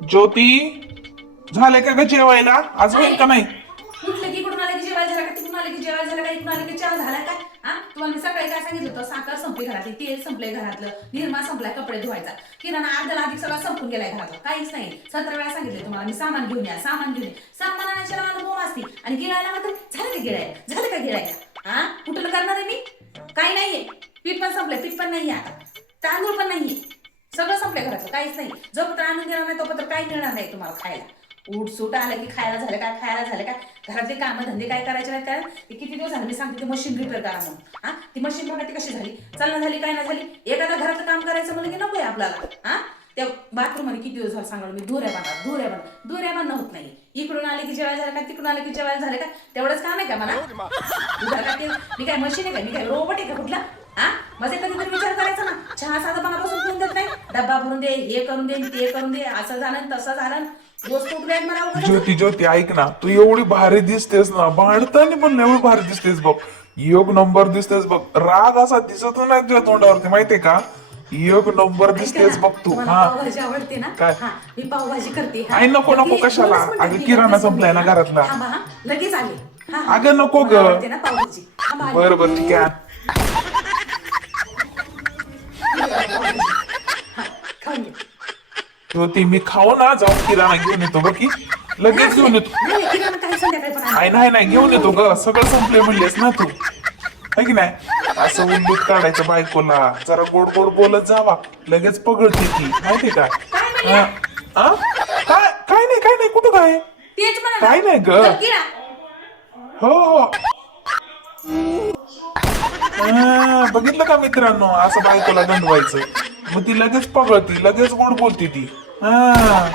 ज्योती, झाले का ग जेवायला? आज होईल का नाही? कुठलं की कुठून आलं की जेवायला झाला का तिकडून आलं की जेवायला झाला का इकडून आलं की चहा झाला काय? हा तुम्हाला मी सकाळी काय सांगितलं होतं? साखर संपली घरातली, तेल संपलंय घरातलं, निरमा संपलाय कपडे धुवायचा, किराणा अर्ध्याला अधिक सगळा संपून गेलाय घरातलं, काहीच नाही. 17 वेळा सांगितले तुम्हाला मी सामान घेऊन या, सामान घेऊन या. सामान आणायच्या अनुभव असते आणि गिळायला मात्र झालं का गिळायला, झालं का गिळायला? हा कुठलं करणार आहे मी? काही नाहीये. पीठ पण संपलंय, पीठ पण नाहीये आता, तांदूळ पण नाहीये, सगळं संपलंय घरातलं, काहीच नाही. जोपर्यंत आणून देणार नाही तोपर्यंत काही मिळणार नाही तुम्हाला खायला. उठ सूट आलं की खायला झालं काय, खायला झालं काय, घरातले कामं धंदे काय करायचे नाही काय. किती दिवस झाले मी सांगते ते मशीन रिपेअर करा म्हणून. हा ती मशीन बघा ती कशी झाली, चालना झाली काय नाही झाली. एखादा घरातलं काम करायचं म्हणलं की नकोय आपल्याला. हा त्या बाथरूम मध्ये किती दिवस झालं सांगा मी, धुऱ्या बांधणं होत नाही. इकडून आले की जेवायला झालं का, तिकडून आले की जेवायला झालं का, तेवढंच काम आहे का मला? मी काय मशीन आहे का, मी काय रोबोट आहे का कुठला? हा माझे कधीतरी विचार करायचा ना. चहा साधा मनापासून पिऊन देत नाही, डब्बा भरून दे, हे करून दे, ते करून दे, असं झालं तसं झालं. रोज कुठले मला अवघड ज्योती ज्योती ऐक ना, तू एवढी भारी दिसतेस ना, भांडताना पण एवढी भारी दिसतेस बघ. योग नंबर दिसतेस बघ. राग असा दिसत नाही तुझ्या तोंडावरती, माहितीये का? योग नंबर दिसतेस बघ तू. तुम्हाला हा पावभाजी आवडते ना? काय? हा मी पावभाजी करते. आई नको नको कशाला, अगं किराणा संपलाय ना घरातला. थांबा हा लगेच आले. हा अगं नको ग. तुम्हाला आवडते ना पावभाजी? थांबा आले. बर बर ठीक आहे. हा, खाऊन घे. ज्योती मी खाऊ ना, जाऊन किराणा घेऊन येतो बघ की, लगेच घेऊन येतो. नाही, किराणा काही संध्याकाळी पण आणा. नाही नाही नाही घेऊन येतो ग, सगळं संपलंय म्हणलेस ना तू, है की नाही? असं उल्लूत काढायचं बायकोला, जरा गोड गोड बोलत जावा, लगेच पगळते ती, माहिती का? काय म्हणले? हा? हा? काय नाही कुठं काय? तेच म्हणा ना. काय नाही ग. तर किरा. हो हो. बघितलं का मित्रांनो, असं बायकोला दंडवायचं, मग ती लगेच पगळती, लगेच गोड बोलती ती. हा